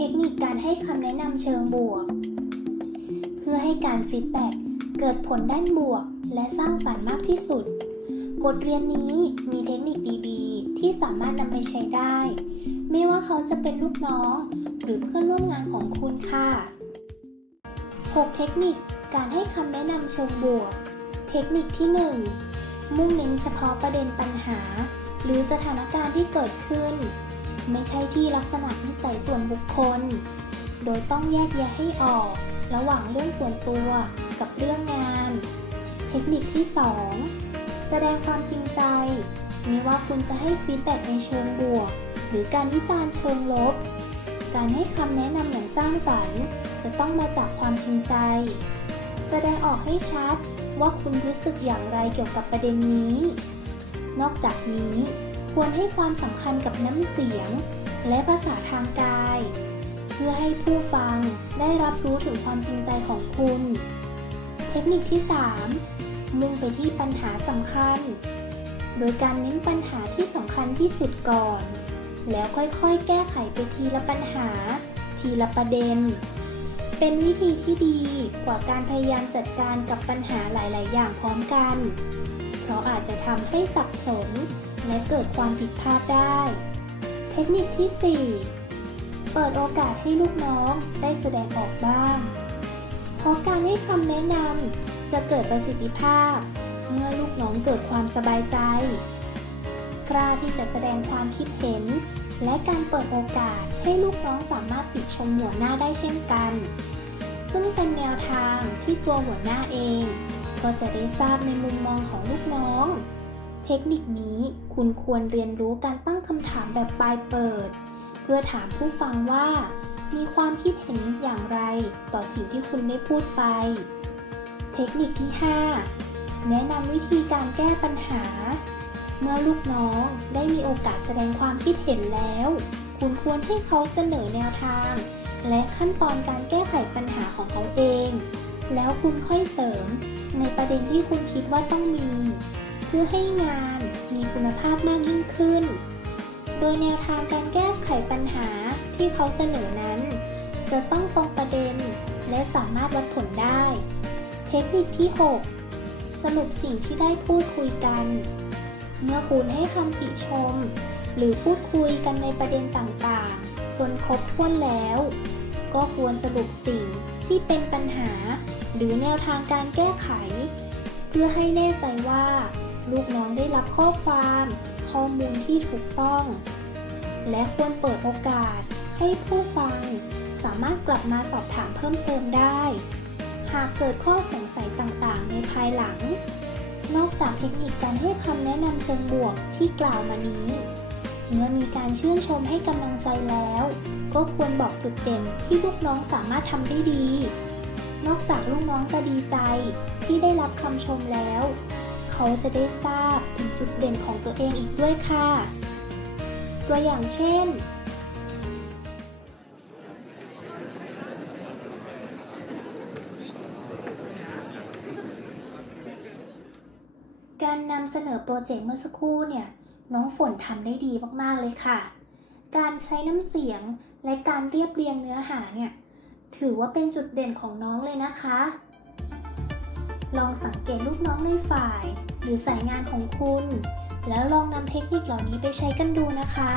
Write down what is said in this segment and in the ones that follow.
ทคนิคการให้คำแนะนำเชิงบวก เพื่อให้การฟีดแบ็กเกิดผลด้านบวก และสร้างสรรค์มากที่สุด บทเรียนนี้มีเทคนิคดีๆ ที่สามารถนำไปใช้ได้ ไม่ว่าเขาจะเป็นลูกน้อง หรือเพื่อนร่วมงานของคุณค่ะ 6 เทคนิคการให้คำแนะนำเชิงบวก เทคนิคที่ 1 มุ่งเน้นเฉพาะประเด็นปัญหา หรือสถานการณ์ที่เกิดขึ้น ไม่ใช่ที่ลักษณะนิสัยส่วนบุคคล โดยต้องแยกแยะให้ออก ระหว่างเรื่องส่วนตัวกับเรื่องงาน เทคนิคที่ 2 แสดงความจริงใจ ไม่ว่าคุณจะให้ฟีดแบ็กในเชิงบวก หรือการวิจารณ์เชิงลบ การให้คำแนะนำอย่างสร้างสรรค์ จะต้องมาจากความจริงใจ แสดงออกให้ชัดว่าคุณรู้สึกอย่างไรเกี่ยวกับประเด็นนี้ นอกจากนี้ ควรให้ความสำคัญกับน้ำเสียง และภาษาทางกาย เพื่อให้ผู้ฟังได้รับรู้ถึงความจริงใจของคุณ เทคนิคที่ 3 มุ่งไปที่ปัญหาสำคัญ โดยการเน้นปัญหาที่สำคัญที่สุดก่อน แล้วค่อยๆ แก้ไขไปทีละปัญหา ทีละประเด็น เป็นวิธีที่ดีกว่าการพยายามจัดการกับปัญหาหลาย ๆ อย่างพร้อมกัน เพราะอาจจะทำให้สับสน และเกิดความผิดพลาดได้ เทคนิคที่ 4 เปิดโอกาสให้ลูกน้องได้แสดงออกบ้าง เพราะการให้คำแนะนำจะเกิดประสิทธิภาพ เมื่อลูกน้องเกิดความสบายใจ กล้าที่จะแสดงความคิดเห็น และการเปิดโอกาสให้ลูกน้องสามารถติชมหัวหน้าได้เช่นกัน ซึ่งเป็นแนวทางที่ตัวหัวหน้าเอง ก็จะได้ทราบในมุมมองของลูกน้อง ทคนิคนี้คุณควรเรียนรู้การตั้งคำถามแบบปลายเปิด เพื่อถามผู้ฟังว่า มีความคิดเห็นอย่างไรต่อสิ่งที่คุณได้พูดไป เทคนิคที่ 5 แนะนำวิธีการแก้ปัญหา เมื่อลูกน้องได้มีโอกาสแสดงความคิดเห็นแล้ว คุณควรให้เขาเสนอแนวทาง และขั้นตอนการแก้ไขปัญหาของเขาเอง แล้วคุณค่อยเสริม ในประเด็นที่คุณคิดว่าต้องมี เพื่อให้งานมีคุณภาพมากยิ่งขึ้น โดยแนวทางการแก้ไขปัญหาที่เขาเสนอนั้น จะต้องตรงประเด็นและสามารถวัดผลได้ เทคนิคที่ 6 สรุปสิ่งที่ได้พูดคุยกัน เมื่อคุณให้คำติชม หรือพูดคุยกันในประเด็นต่างๆ จนครบถ้วนแล้ว ก็ควรสรุปสิ่งที่เป็นปัญหา หรือแนวทางการแก้ไข เพื่อให้แน่ใจว่า ลูกน้องได้รับข้อความ ข้อมูลที่ถูกต้อง และควรเปิดโอกาสให้ผู้ฟัง สามารถกลับมาสอบถามเพิ่มเติมได้ หากเกิดข้อสงสัยต่างๆ ในภายหลัง นอกจากเทคนิคการให้คำแนะนำเชิงบวกที่กล่าวมานี้ เมื่อมีการชื่นชมให้กำลังใจแล้ว ก็ควรบอกจุดเด่นที่ลูกน้องสามารถทำได้ดี นอกจากลูกน้องจะดีใจที่ได้รับคำชมแล้ว เขาจะได้ทราบถึงจุดเด่นของตัวเองอีกด้วยค่ะ ตัวอย่างเช่น การนำเสนอโปรเจกต์เมื่อสักครู่เนี่ย น้องฝนทำได้ดีมาก ๆ เลยค่ะ การใช้น้ำเสียงและการเรียบเรียงเนื้อหาเนี่ย ถือว่าเป็นจุดเด่นของน้องเลยนะคะ ลองสังเกตลูกน้องในฝ่าย หรือสายงานของคุณ แล้วลองนำเทคนิคเหล่านี้ไปใช้กันดูนะคะ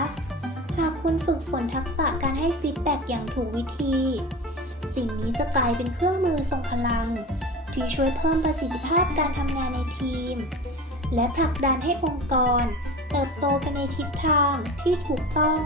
หากคุณฝึกฝนทักษะการให้ฟีดแบ็กอย่างถูกวิธี สิ่งนี้จะกลายเป็นเครื่องมือทรงพลัง ที่ช่วยเพิ่มประสิทธิภาพการทำงานในทีม และผลักดันให้องค์กร เติบโตไปในทิศทางที่ถูกต้อง